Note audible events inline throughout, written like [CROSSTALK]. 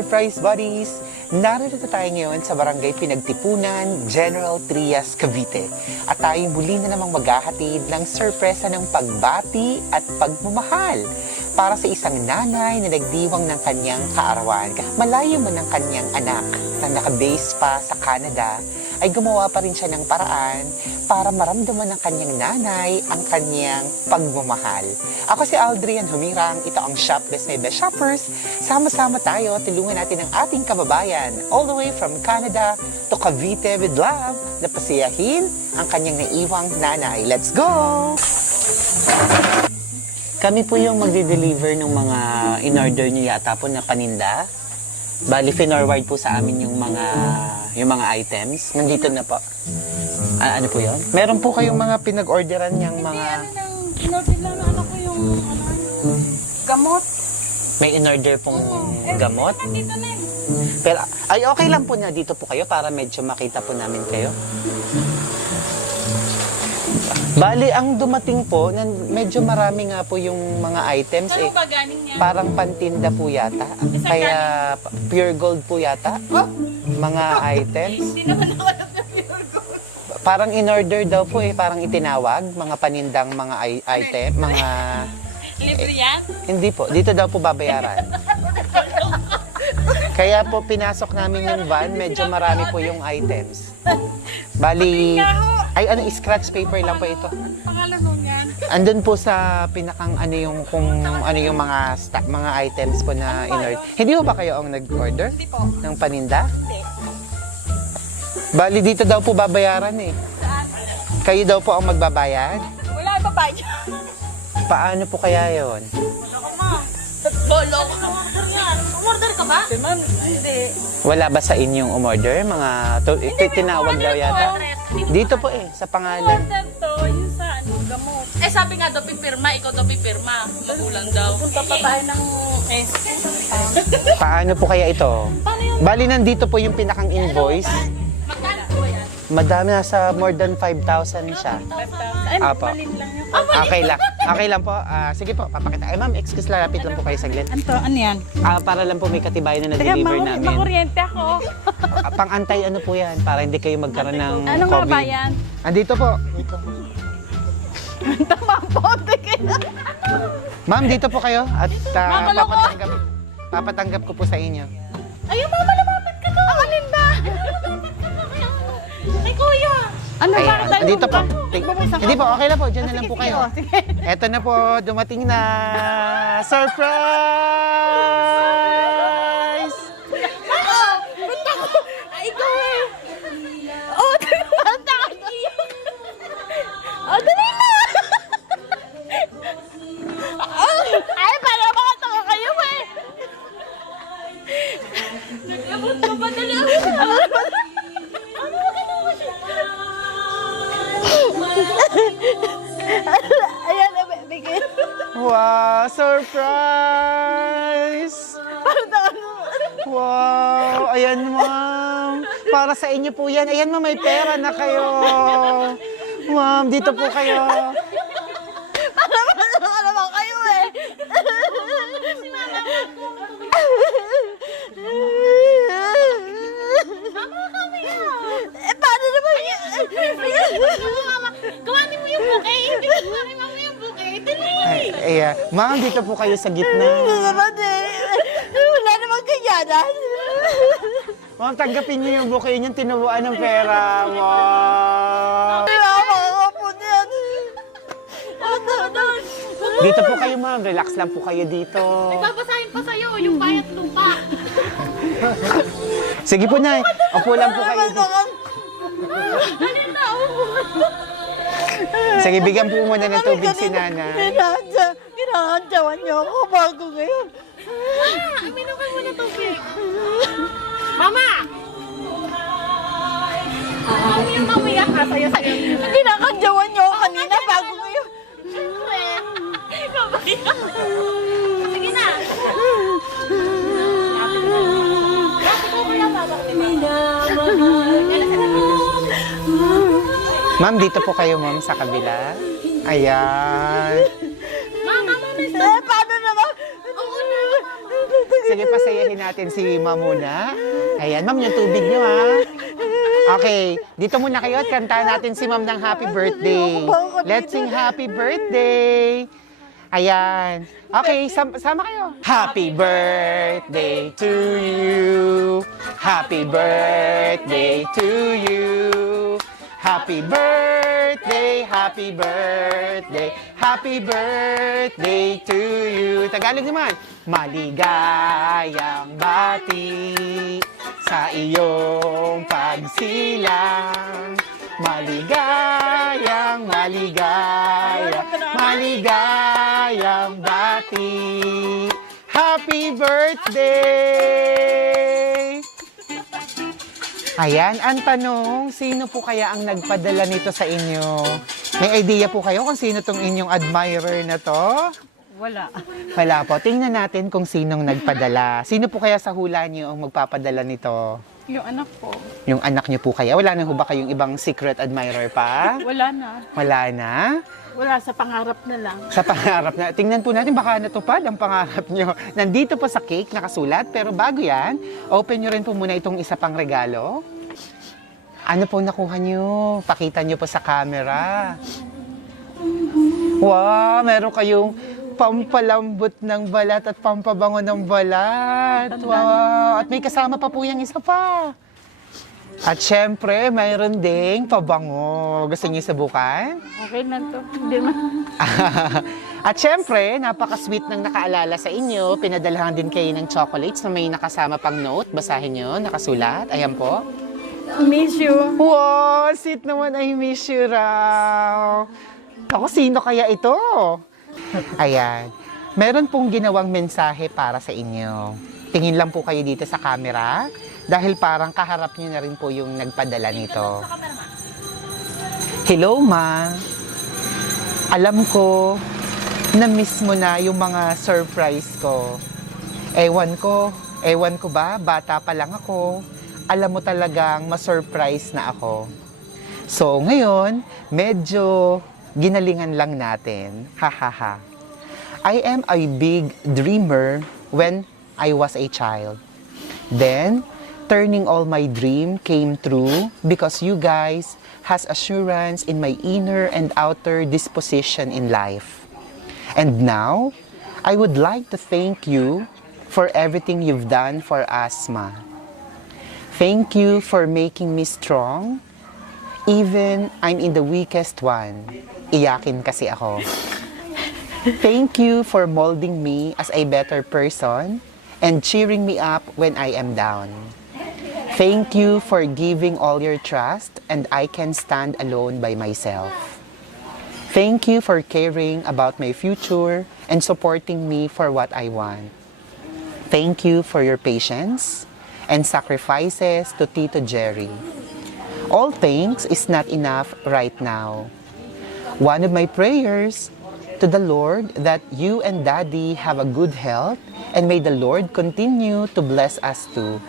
Mga ka-surprise buddies, narito tayo ngayon sa Barangay Pinagtipunan, General Trias, Cavite. At tayo muli na namang maghahatid ng sorpresa ng pagbati at pagmamahal para sa isang nanay na nagdiwang ng kanyang kaarawan. Malayo man ang kanyang anak na nakabase pa sa Canada, ay gumawa pa rin siya ng paraan para maramdaman ng kanyang nanay ang kanyang pagmamahal. Ako si Aldrian Humirang, ito ang Shop Best My Best Shoppers. Sama-sama tayo, tulungan natin ang ating kababayan all the way from Canada to Cavite with love na pasiyahin ang kanyang naiwang nanay. Let's go! Kami po yung magde-deliver ng mga in-order niyo yata po na paninda. Bali, finorward po sa amin yung mga yung mga items. Nandito na po. Ah, ano po yon? Meron po kayong mga pinag-orderan niyang mga... Ano nang inorder lang na anak ko yung ano, gamot. May in-order pong Eh, gamot. Nandito na eh. Pero, ay okay lang po na dito po kayo para medyo makita po namin kayo. Bali, ang dumating po, medyo marami nga po yung mga items eh. Saan ba galing niya? Parang pantinda po yata. Kaya pure gold po yata. Mga items. Hindi naman ako alam na pure gold. Parang in-order daw po eh, parang itinawag. Mga panindang mga i- item, mga... Libre yan? Hindi po, dito daw po babayaran. [LAUGHS] Kaya po pinasok namin yung van, medyo marami po yung items. Bali, ay ano, scratch paper lang po ito. Pangalan mo yan? Andun po sa pinakang ano yung kung ano yung mga sta- mga items po na in-order. Hindi po ba kayo ang nag-order Hindi po. ng paninda? Hindi. Bali dito daw po babayaran eh. Kayo daw po ang magbabayad? Wala ba ba? Paano po kaya yon? Lolo ko na order yan. Umorder ka ba? Ma'am, hindi. Wala ba sa inyong umorder? Mga to, ito tinawag daw yata. Dito po eh, sa pangalan. Order to, yung sa ano, gamot. Eh sabi nga daw pipirma, ikaw daw pipirma. Magulang daw. Punta pa tayo ng eh. Paano po kaya ito? Bali nandito po yung pinakang invoice. Madami nasa more than 5,000 siya. Ay, Apa. malit lang yun. Okay lang. Okay lang po. Ah, sige po, papakita. Ay ma'am, excuse lang, lapit lang po kayo saglit. Anto, ano yan? Ah, para lang po may katibayan na Teka, na-deliver makuri- namin. makuryente ako. Ah, pang-antay ano po yan, para hindi kayo magkaroon ng Ano nga COVID. ba yan? Andito po. Dito. [LAUGHS] Tama po, teka. Ma'am, dito po kayo at ah, Mama, loko. papatanggap, papatanggap ko po sa inyo. Ayun, mama, lumapit ka to. Ang alin ba? Ano Ay, ba? Tayo dito po. Hindi po, okay lang po. Diyan na lang Sige, po kayo. sige. Eto na po, dumating na. Surprise! Punta ko. Ay, ikaw eh. Oh, [LAUGHS] punta ka. Oh, dali na. Oh, ay, para makatawa kayo eh. Naglabot ka ba? Dali surprise! Wow, ayan ma'am. Para sa inyo po yan. Ayan ma'am, may pera na kayo. Ma'am, dito po kayo. Ano naman kayo eh? Si mama Mama kami Eh, paano naman yan? Mama, gawanin mo yung bouquet. Hindi mo gawanin mama yung bouquet. Dali. Ay, ayan. Ma'am, dito po kayo sa gitna. naman eh. Wala namang ganyanan. Ma'am, tanggapin niyo yung bouquet niyo, tinubuan ng pera. Wow! Hindi ako makakapon yan. Ano, ano? Dito po kayo, ma'am. Relax lang po kayo dito. Babasahin pa sa'yo yung bayat lupa. Sige po, Nay. Opo lang po kayo dito. Ano na? Sige, bigyan po muna ng tubig si. Kinahadya, kinahadyawan niyo ako bago ngayon. Ah, aminom ka muna tubig. Mama! Ano yung mamaya ka sa'yo sa'yo? Kinakadyawan niyo ako kanina bago ngayon. Siyempre. Sige na. Di ba? Yan na sila. Ma'am, dito po kayo, ma'am, sa kabila. Ayan. Mama, mama, Eh, paano naman? Oo na, Sige, pasayahin natin si ma'am muna. Ayan, ma'am, yung tubig niyo, ha? Okay, dito muna kayo at kantahan natin si ma'am ng happy birthday. Let's sing happy birthday. Ayan. Okay, sam- sama kayo. Happy birthday to you. Happy birthday to you. Happy birthday, happy birthday, happy birthday to you. Tagalog naman. Maligayang bati sa iyong pagsilang. Maligayang, maligayang, maligayang bati. Happy birthday! Ayan, ang tanong, sino po kaya ang nagpadala nito sa inyo? May idea po kayo kung sino tong inyong admirer na to? Wala. Wala po. Tingnan natin kung sinong nagpadala. Sino po kaya sa hula niyo ang magpapadala nito? Yung anak ko, Yung anak niyo po kaya? Wala na ho ba kayong ibang secret admirer pa? [LAUGHS] wala na. Wala na? Wala sa pangarap na lang. Sa pangarap na. Tingnan po natin, baka natupad ang pangarap nyo. Nandito po sa cake, nakasulat. Pero bago yan, open nyo rin po muna itong isa pang regalo. Ano po nakuha nyo? Pakita nyo po sa camera. Wow, meron kayong pampalambot ng balat at pampabango ng balat. Wow, at may kasama pa po yung isa pa. At syempre, mayroon ding pabango. Gusto niyo subukan? Okay na to. Hindi na. [LAUGHS] At syempre, napaka-sweet ng nakaalala sa inyo. Pinadalahan din kayo ng chocolates na may nakasama pang note. Basahin nyo, nakasulat. Ayan po. Miss you. Wow, sweet naman. I miss you raw. Ako, sino kaya ito? Ayan. Meron pong ginawang mensahe para sa inyo. Tingin lang po kayo dito sa camera dahil parang kaharap nyo na rin po yung nagpadala nito. Hello, Ma. Alam ko, na-miss mo na yung mga surprise ko. Ewan ko, ewan ko ba, bata pa lang ako. Alam mo talagang ma-surprise na ako. So, ngayon, medyo ginalingan lang natin. Ha ha ha. I am a big dreamer when I was a child. Then, turning all my dream came true because you guys has assurance in my inner and outer disposition in life. And now, I would like to thank you for everything you've done for us, Ma. Thank you for making me strong. Even I'm in the weakest one. Iyakin kasi ako. Thank you for molding me as a better person and cheering me up when I am down. Thank you for giving all your trust and I can stand alone by myself. Thank you for caring about my future and supporting me for what I want. Thank you for your patience and sacrifices to Tito Jerry. All thanks is not enough right now. One of my prayers to the Lord that you and Daddy have a good health and may the Lord continue to bless us too.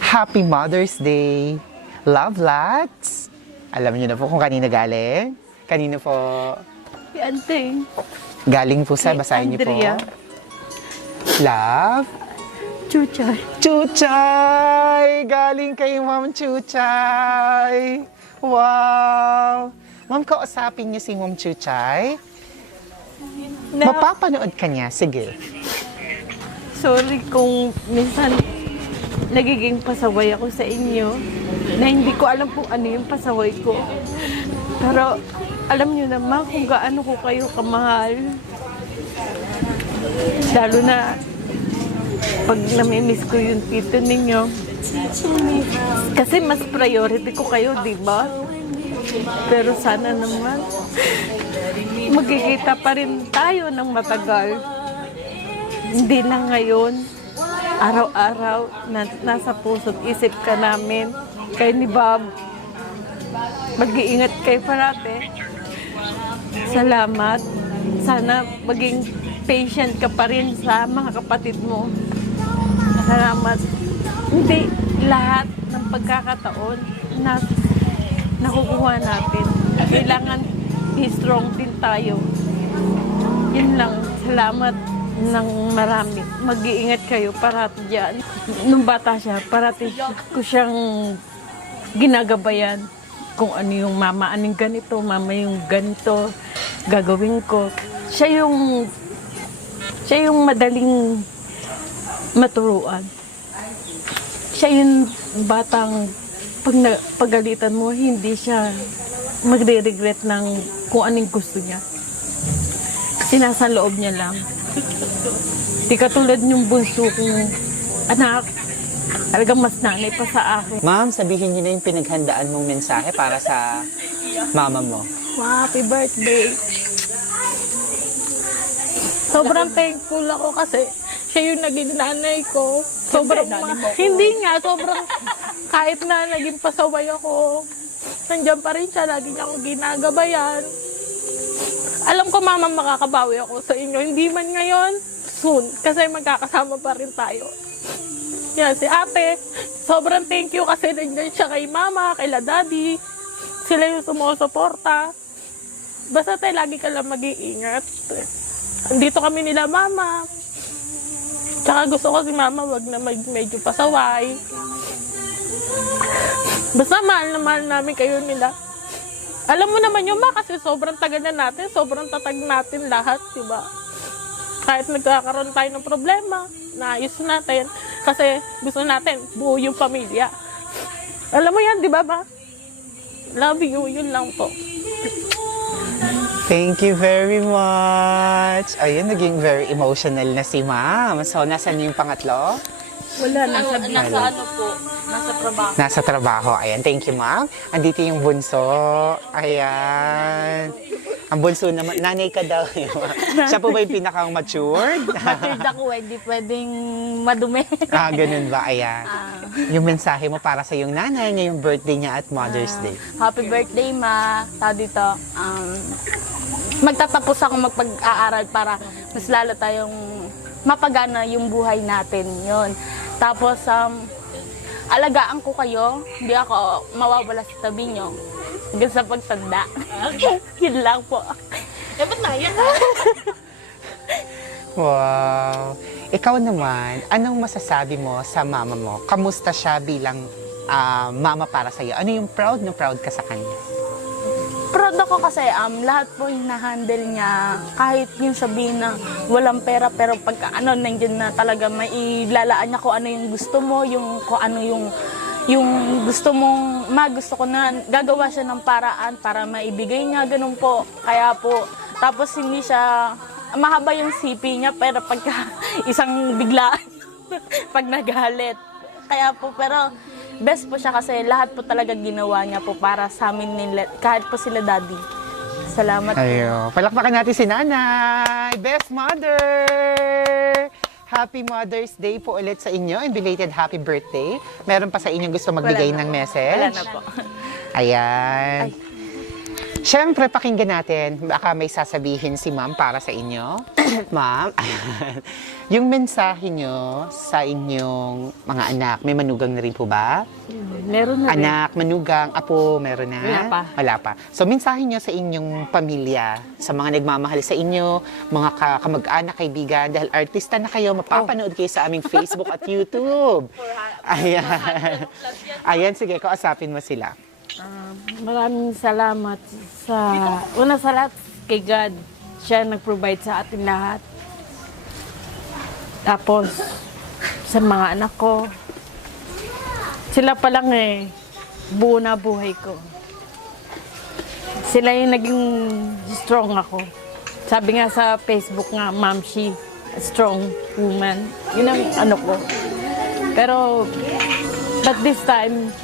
Happy Mother's Day! Love lots! Alam niyo na po kung kanina galing? Kanino po? Ante. Galing po sa, basahin niyo po. Love? Chuchay. Chuchay! Galing kay Ma'am Chuchay! Wow! Ma'am, kausapin niyo si Ma'am Chuchay? Na, Mapapanood ka niya. Sige. sorry kung minsan nagiging pasaway ako sa inyo na hindi ko alam kung ano yung pasaway ko. Pero alam niyo naman kung gaano ko kayo kamahal. Lalo na pag namimiss ko yung tito ninyo. Kasi mas priority ko kayo, di ba? Pero sana naman magkikita pa rin tayo ng matagal. Hindi na ngayon. Araw-araw na, nasa puso't isip ka namin. Kay ni Bob. Mag-iingat kayo parate. Salamat. Sana maging patient ka pa rin sa mga kapatid mo. Salamat. Hindi lahat ng pagkakataon na nakukuha natin kailangan be strong din tayo. Yun lang. Salamat ng marami. Mag-iingat kayo parati dyan. Nung bata siya, parati ko siyang ginagabayan kung ano yung mama, anong ganito, mama yung ganito, gagawin ko. Siya yung, siya yung madaling maturuan. Siya yung batang pag na, pagalitan mo, hindi siya magre-regret ng kung anong gusto niya. Sinasa loob niya lang. Di katulad yung bunso kong anak, talagang mas nanay pa sa akin. Ma'am, sabihin niyo na yung pinaghandaan mong mensahe para sa mama mo. Happy birthday. Sobrang thankful ako kasi siya yung naging nanay ko. Sobrang ma- hindi nga, sobrang kahit na naging pasaway ako, nandiyan pa rin siya, lagi niya ako ginagabayan. Alam ko mama makakabawi ako sa inyo, hindi man ngayon, soon, kasi magkakasama pa rin tayo. Yan, si ate, sobrang thank you kasi nandiyan siya kay mama, kay la daddy. Sila yung sumusuporta. Basta tayo lagi ka lang mag-iingat. Dito kami nila mama. Tsaka gusto ko si mama wag na mag medyo pasaway. Basta mahal na mahal namin kayo nila. Alam mo naman yung ma kasi sobrang tagal na natin, sobrang tatag natin lahat, di ba? Kahit nagkakaroon tayo ng problema, naayos natin. Kasi gusto natin, buo yung pamilya. Alam mo yan, di ba ba? Love you, yun lang po. Thank you very much. Ayun, naging very emotional na si ma'am. So, nasan yung pangatlo? Wala na sa nasa ano po, nasa trabaho. Nasa trabaho. Ayan, thank you, ma'am. Andito yung bunso. Ayan. Ang bunso naman, nanay ka daw. [LAUGHS] Siya po ba yung pinakang matured? [LAUGHS] Matured ako, hindi pwedeng madumi. [LAUGHS] ah, ganun ba? Ayan. Yung mensahe mo para sa yung nanay ngayong birthday niya at Mother's Day. Happy birthday, ma. Ta dito, um, magtatapos ako magpag-aaral para mas lalo tayong mapagana yung buhay natin yon. Tapos, um, alagaan ko kayo. Hindi ako mawawala sa tabi nyo. Hanggang sa pagtanda. [LAUGHS] Yun lang po. Eh, ba't naiyak [LAUGHS] Wow. Ikaw naman, anong masasabi mo sa mama mo? Kamusta siya bilang ah, mama para sa'yo? Ano yung proud na proud ka sa kanya? Proud ako kasi um, lahat po yung na-handle niya. Kahit yung sabihin na walang pera, pero pagka ano, nandiyan na talaga may niya kung ano yung gusto mo, yung kung ano yung yung gusto mong, ma, gusto ko na, gagawa siya ng paraan para maibigay niya, ganun po. Kaya po, tapos hindi siya, mahaba yung sipi niya, pero pagka [LAUGHS] isang biglaan, [LAUGHS] pag nagalit. Kaya po, pero best po siya kasi lahat po talaga ginawa niya po para sa amin nila, kahit po sila daddy. Salamat po. Ayo, palakpakan natin si nanay! Best mother! Happy Mother's Day po ulit sa inyo and belated happy birthday. Meron pa sa inyong gusto magbigay ng po. message? Wala na po. Ayan. Siyempre, pakinggan natin. Baka may sasabihin si ma'am para sa inyo. [CLEARS THROAT] ma'am, [LAUGHS] yung mensahe nyo sa inyong mga anak, may manugang na rin po ba? Meron na rin. Anak, manugang, apo, meron na? Wala pa. Wala pa. So, mensahe nyo sa inyong pamilya, sa mga nagmamahal sa inyo, mga ka- kamag-anak, kaibigan, dahil artista na kayo, mapapanood kayo sa aming Facebook at YouTube. [LAUGHS] Ayan. Ayan, sige, kausapin mo sila. Ah, maraming salamat sa, una sa lahat, kay God. Siya nag-provide sa atin lahat. Tapos, sa mga anak ko, sila pa lang eh, buo na buhay ko. Sila yung naging strong ako. Sabi nga sa Facebook nga, Ma'am She, strong woman. Yun ang ano ko. Pero, but this time,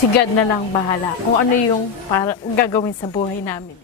si God na lang bahala kung ano yung para, gagawin sa buhay namin.